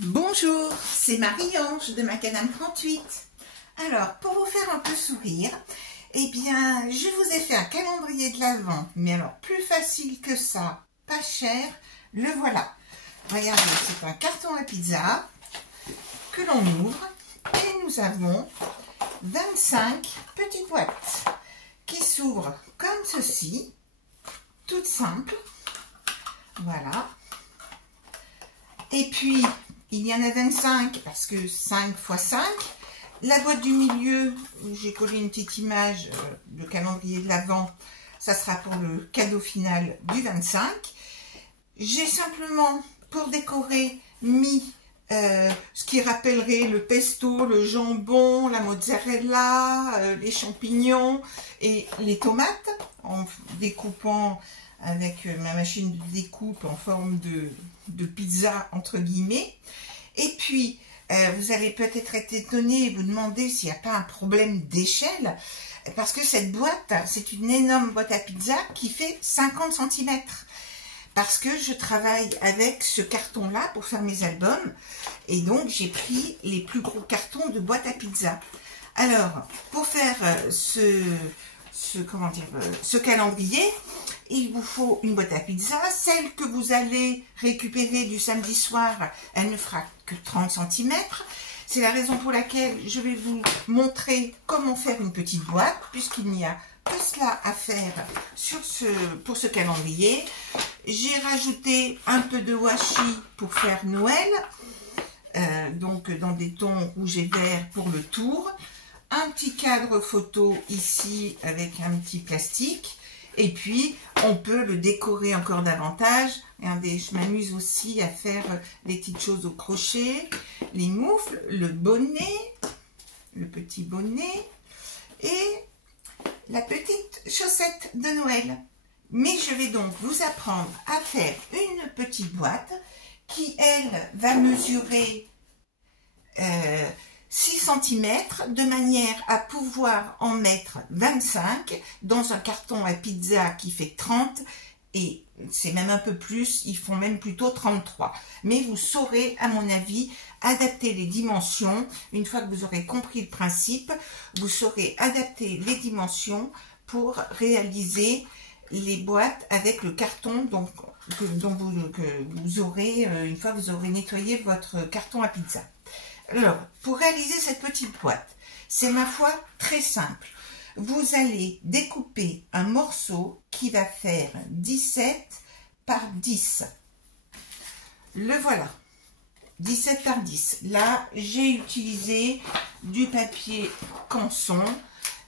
Bonjour, c'est Marie-Ange de Macadam 38. Alors, pour vous faire un peu sourire, eh bien, je vous ai fait un calendrier de l'Avent, mais alors plus facile que ça, pas cher, le voilà. Regardez, c'est un carton à pizza que l'on ouvre et nous avons 25 petites boîtes qui s'ouvrent comme ceci, toutes simples. Voilà. Et puis, il y en a 25 parce que 5 x 5. La boîte du milieu, j'ai collé une petite image de calendrier de l'Avent. Ça sera pour le cadeau final du 25. J'ai simplement, pour décorer, mis ce qui rappellerait le pesto, le jambon, la mozzarella, les champignons et les tomates, en découpant avec ma machine de découpe en forme de pizza entre guillemets. Et puis vous allez peut-être être étonné et vous demander s'il n'y a pas un problème d'échelle, parce que cette boîte, c'est une énorme boîte à pizza qui fait 50 cm. Parce que je travaille avec ce carton-là pour faire mes albums. Et donc, j'ai pris les plus gros cartons de boîte à pizza. Alors, pour faire ce calendrier, il vous faut une boîte à pizza. Celle que vous allez récupérer du samedi soir, elle ne fera que 30 cm. C'est la raison pour laquelle je vais vous montrer comment faire une petite boîte, puisqu'il n'y a que cela à faire pour ce calendrier. J'ai rajouté un peu de washi pour faire Noël, donc dans des tons rouge et vert pour le tour. Un petit cadre photo ici avec un petit plastique. Et puis, on peut le décorer encore davantage. Regardez, je m'amuse aussi à faire des petites choses au crochet, les moufles, le bonnet, le petit bonnet et la petite chaussette de Noël. Mais je vais donc vous apprendre à faire une petite boîte qui, elle, va mesurer 6 cm de manière à pouvoir en mettre 25 dans un carton à pizza qui fait 30 et c'est même un peu plus, ils font même plutôt 33. Mais vous saurez, à mon avis, adapter les dimensions. Une fois que vous aurez compris le principe, vous saurez adapter les dimensions pour réaliser les boîtes avec le carton que vous aurez, une fois que vous aurez nettoyé votre carton à pizza. Alors, pour réaliser cette petite boîte, c'est ma foi très simple. Vous allez découper un morceau qui va faire 17 par 10. Le voilà, 17 par 10. Là, j'ai utilisé du papier canson,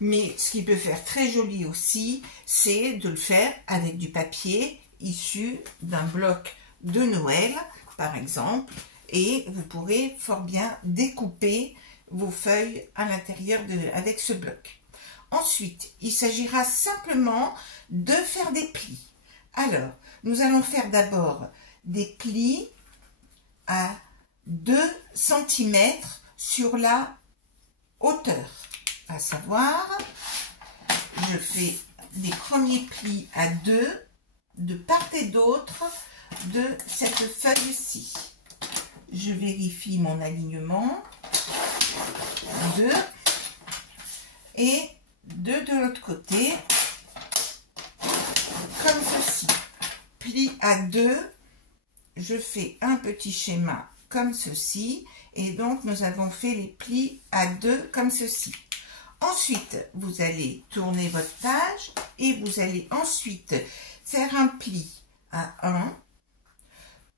mais ce qui peut faire très joli aussi, c'est de le faire avec du papier issu d'un bloc de Noël, par exemple. Et vous pourrez fort bien découper vos feuilles à l'intérieur avec ce bloc. Ensuite, il s'agira simplement de faire des plis. Alors, nous allons faire d'abord des plis à 2 cm sur la hauteur. À savoir, je fais des premiers plis à 2 de part et d'autre de cette feuille-ci. Je vérifie mon alignement. 2 et 2 de l'autre côté, comme ceci. Pli à 2, je fais un petit schéma comme ceci, et donc nous avons fait les plis à 2 comme ceci. Ensuite, vous allez tourner votre page et vous allez ensuite faire un pli à 1,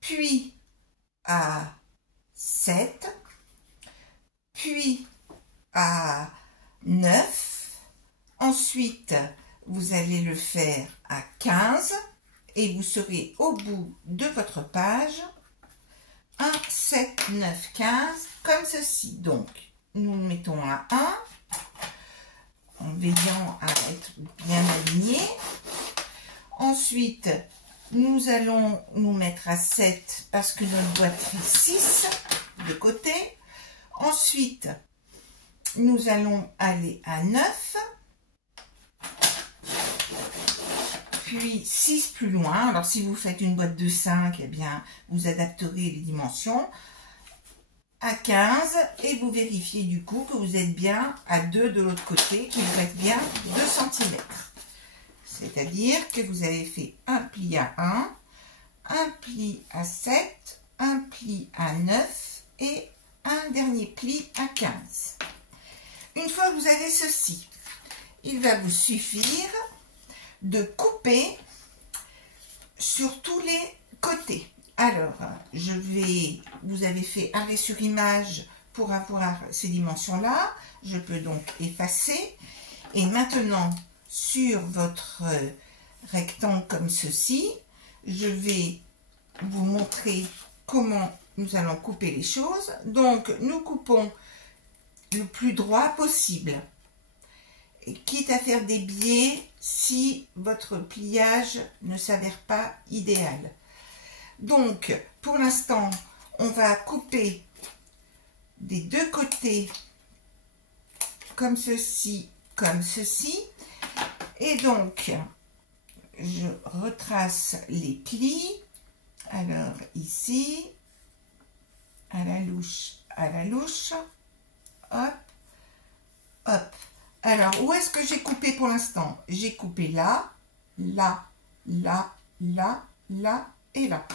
puis à 7, puis à 9, ensuite vous allez le faire à 15 et vous serez au bout de votre page 1, 7, 9, 15 comme ceci. Donc nous mettons à 1 en veillant à être bien aligné. Ensuite nous allons nous mettre à 7 parce que notre boîte fait 6 de côté. Ensuite, nous allons aller à 9. Puis 6 plus loin. Alors, si vous faites une boîte de 5, eh bien, vous adapterez les dimensions. à 15 et vous vérifiez du coup que vous êtes bien à 2 de l'autre côté, qu'il vous reste bien 2 cm. C'est-à-dire que vous avez fait un pli à 1, un pli à 7, un pli à 9 et un dernier pli à 15. Une fois que vous avez ceci, il va vous suffire de couper sur tous les côtés. Alors, vous avez fait arrêt sur image pour avoir ces dimensions-là. Je peux donc effacer. Et maintenant, sur votre rectangle comme ceci, je vais vous montrer comment nous allons couper les choses. Donc, nous coupons le plus droit possible, et quitte à faire des biais si votre pliage ne s'avère pas idéal. Donc, pour l'instant, on va couper des deux côtés comme ceci, et donc je retrace les plis. Alors ici, à la louche, hop, hop. Alors, où est-ce que j'ai coupé pour l'instant? J'ai coupé là, là, là, là, là et là.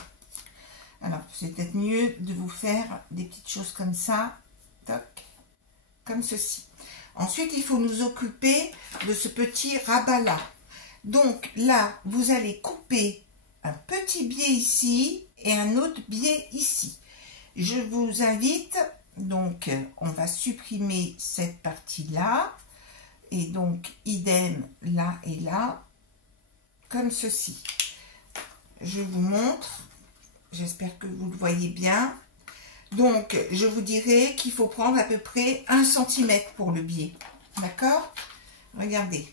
Alors, c'est peut-être mieux de vous faire des petites choses comme ça, toc, comme ceci. Ensuite, il faut nous occuper de ce petit rabat-là. Donc là, vous allez couper un petit biais ici et un autre biais ici. Je vous invite, donc, on va supprimer cette partie-là. Et donc, idem là et là, comme ceci. Je vous montre. J'espère que vous le voyez bien. Donc, je vous dirais qu'il faut prendre à peu près 1 cm pour le biais. D'accord? Regardez,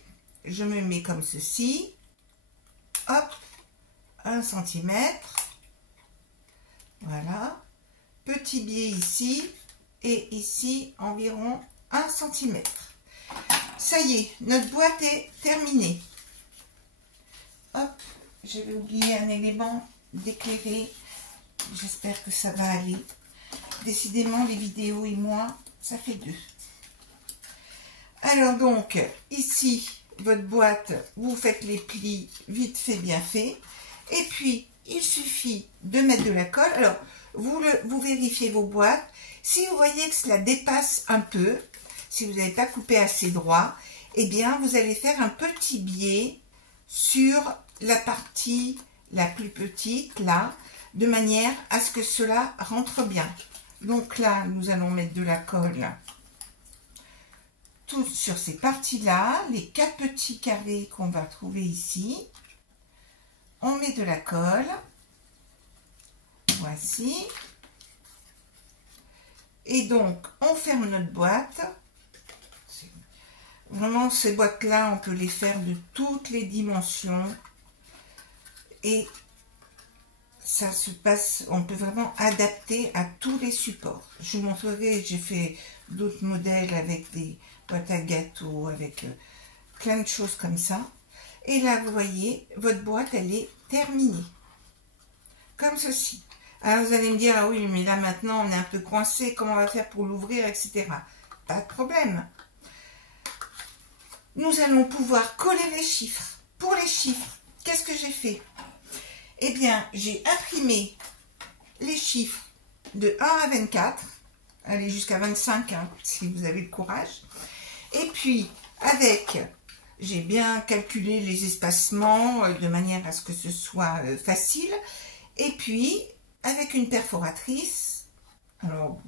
je me mets comme ceci. Hop, 1 cm. Voilà. Petit biais ici. Et ici, environ 1 cm. Ça y est, notre boîte est terminée. Hop, j'avais oublié un élément d'éclairer. J'espère que ça va aller. Décidément, les vidéos et moi, ça fait 2. Alors donc, ici, votre boîte, vous faites les plis vite fait, bien fait. Et puis, il suffit de mettre de la colle. Alors, vous vérifiez vos boîtes. Si vous voyez que cela dépasse un peu, si vous n'avez pas coupé assez droit, eh bien, vous allez faire un petit biais sur la partie la plus petite, là, de manière à ce que cela rentre bien. Donc là, nous allons mettre de la colle tout sur ces parties-là, les 4 petits carrés qu'on va trouver ici. On met de la colle. Voici. Et donc, on ferme notre boîte. Vraiment, ces boîtes-là, on peut les faire de toutes les dimensions. Et ça se passe, on peut vraiment adapter à tous les supports. Je vous montrerai, j'ai fait d'autres modèles avec des boîtes à gâteaux, avec plein de choses comme ça. Et là, vous voyez, votre boîte, elle est terminée. Comme ceci. Alors, vous allez me dire, ah oui, mais là, maintenant, on est un peu coincé, comment on va faire pour l'ouvrir, etc. Pas de problème. Nous allons pouvoir coller les chiffres. Pour les chiffres, qu'est-ce que j'ai fait? Eh bien, j'ai imprimé les chiffres de 1 à 24. Allez, jusqu'à 25, hein, si vous avez le courage. Et puis, j'ai bien calculé les espacements de manière à ce que ce soit facile. Et puis, avec une perforatrice, alors,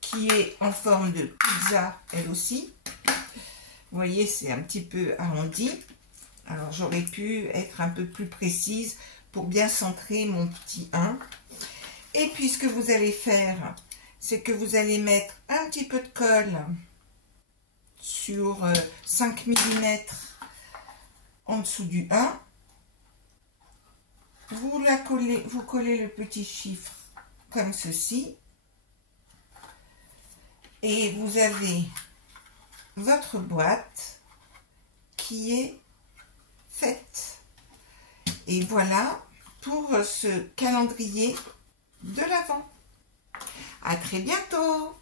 qui est en forme de pizza, elle aussi. Vous voyez, c'est un petit peu arrondi. Alors, j'aurais pu être un peu plus précise pour bien centrer mon petit 1. Et puis, ce que vous allez faire, c'est que vous allez mettre un petit peu de colle sur 5 mm en dessous du 1. Vous collez le petit chiffre comme ceci. Et vous avez votre boîte qui est faite. Et voilà pour ce calendrier de l'Avent. À très bientôt.